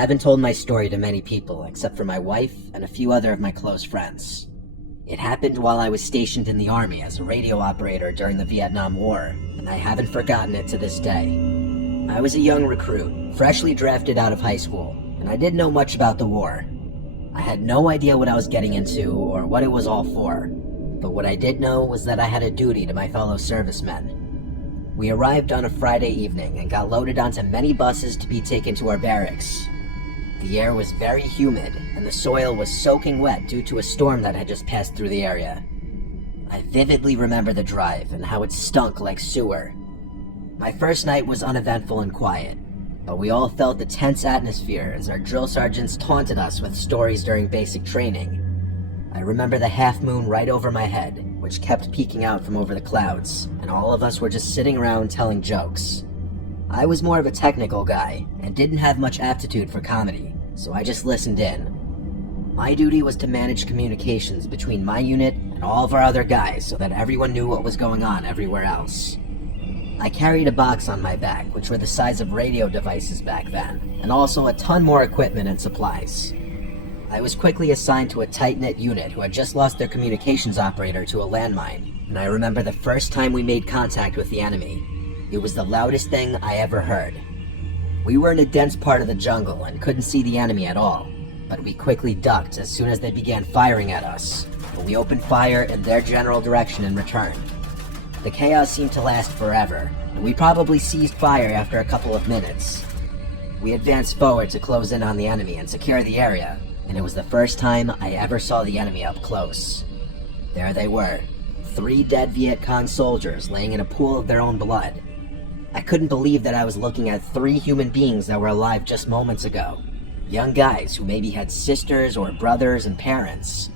haven't told my story to many people except for my wife and a few other of my close friends. It happened while I was stationed in the Army as a radio operator during the Vietnam War, and I haven't forgotten it to this day. I was a young recruit, freshly drafted out of high school, and I didn't know much about the war. I had no idea what I was getting into or what it was all for, but what I did know was that I had a duty to my fellow servicemen. We arrived on a Friday evening and got loaded onto many buses to be taken to our barracks. The air was very humid, and the soil was soaking wet due to a storm that had just passed through the area. I vividly remember the drive and how it stunk like sewer. My first night was uneventful and quiet, but we all felt the tense atmosphere as our drill sergeants taunted us with stories during basic training. I remember the half moon right over my head, which kept peeking out from over the clouds, and all of us were just sitting around telling jokes. I was more of a technical guy, and didn't have much aptitude for comedy, so I just listened in. My duty was to manage communications between my unit and all of our other guys so that everyone knew what was going on everywhere else. I carried a box on my back, which were the size of radio devices back then, and also a ton more equipment and supplies. I was quickly assigned to a tight-knit unit who had just lost their communications operator to a landmine, and I remember the first time we made contact with the enemy. It was the loudest thing I ever heard. We were in a dense part of the jungle and couldn't see the enemy at all, but we quickly ducked as soon as they began firing at us, and we opened fire in their general direction in return. The chaos seemed to last forever, and we probably ceased fire after a couple of minutes. We advanced forward to close in on the enemy and secure the area, and it was the first time I ever saw the enemy up close. There they were, 3 dead Viet Cong soldiers laying in a pool of their own blood. I couldn't believe that I was looking at 3 human beings that were alive just moments ago. Young guys who maybe had sisters or brothers and parents.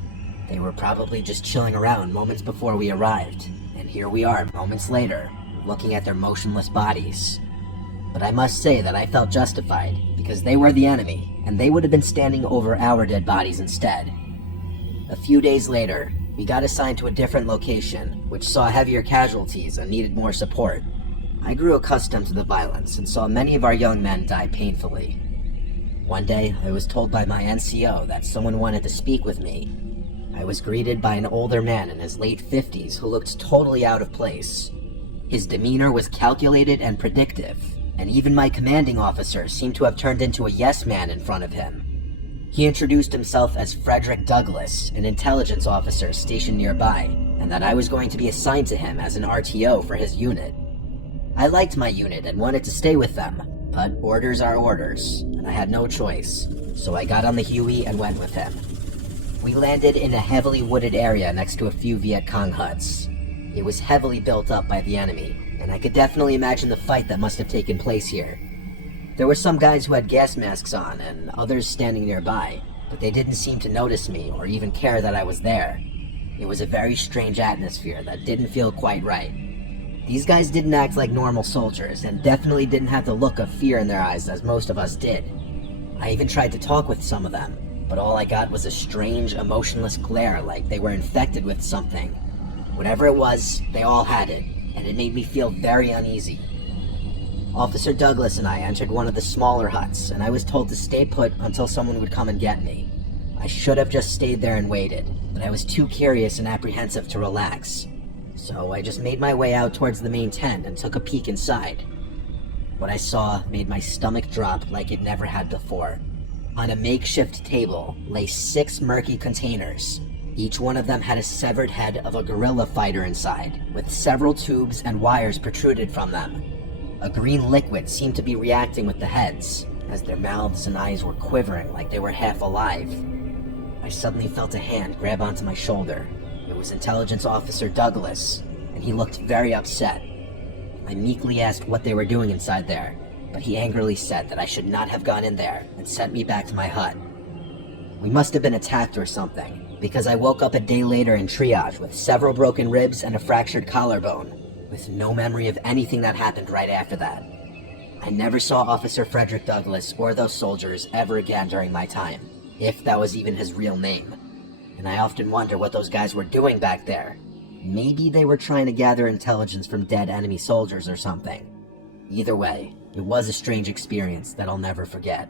They were probably just chilling around moments before we arrived, and here we are moments later, looking at their motionless bodies. But I must say that I felt justified, because they were the enemy, and they would have been standing over our dead bodies instead. A few days later, we got assigned to a different location, which saw heavier casualties and needed more support. I grew accustomed to the violence and saw many of our young men die painfully. One day, I was told by my NCO that someone wanted to speak with me. I was greeted by an older man in his late 50s who looked totally out of place. His demeanor was calculated and predictive, and even my commanding officer seemed to have turned into a yes man in front of him. He introduced himself as Frederick Douglass, an intelligence officer stationed nearby, and that I was going to be assigned to him as an RTO for his unit. I liked my unit and wanted to stay with them, but orders are orders, and I had no choice, so I got on the Huey and went with him. We landed in a heavily wooded area next to a few Viet Cong huts. It was heavily built up by the enemy, and I could definitely imagine the fight that must have taken place here. There were some guys who had gas masks on, and others standing nearby, but they didn't seem to notice me or even care that I was there. It was a very strange atmosphere that didn't feel quite right. These guys didn't act like normal soldiers, and definitely didn't have the look of fear in their eyes as most of us did. I even tried to talk with some of them, but all I got was a strange, emotionless glare like they were infected with something. Whatever it was, they all had it, and it made me feel very uneasy. Officer Douglas and I entered one of the smaller huts, and I was told to stay put until someone would come and get me. I should have just stayed there and waited, but I was too curious and apprehensive to relax. So I just made my way out towards the main tent and took a peek inside. What I saw made my stomach drop like it never had before. On a makeshift table lay 6 murky containers. Each one of them had a severed head of a guerrilla fighter inside, with several tubes and wires protruded from them. A green liquid seemed to be reacting with the heads, as their mouths and eyes were quivering like they were half alive. I suddenly felt a hand grab onto my shoulder. It was Intelligence Officer Douglas, and he looked very upset. I meekly asked what they were doing inside there, but he angrily said that I should not have gone in there and sent me back to my hut. We must have been attacked or something, because I woke up a day later in triage with several broken ribs and a fractured collarbone, with no memory of anything that happened right after that. I never saw Officer Frederick Douglass or those soldiers ever again during my time, if that was even his real name. And I often wonder what those guys were doing back there. Maybe they were trying to gather intelligence from dead enemy soldiers or something. Either way, it was a strange experience that I'll never forget.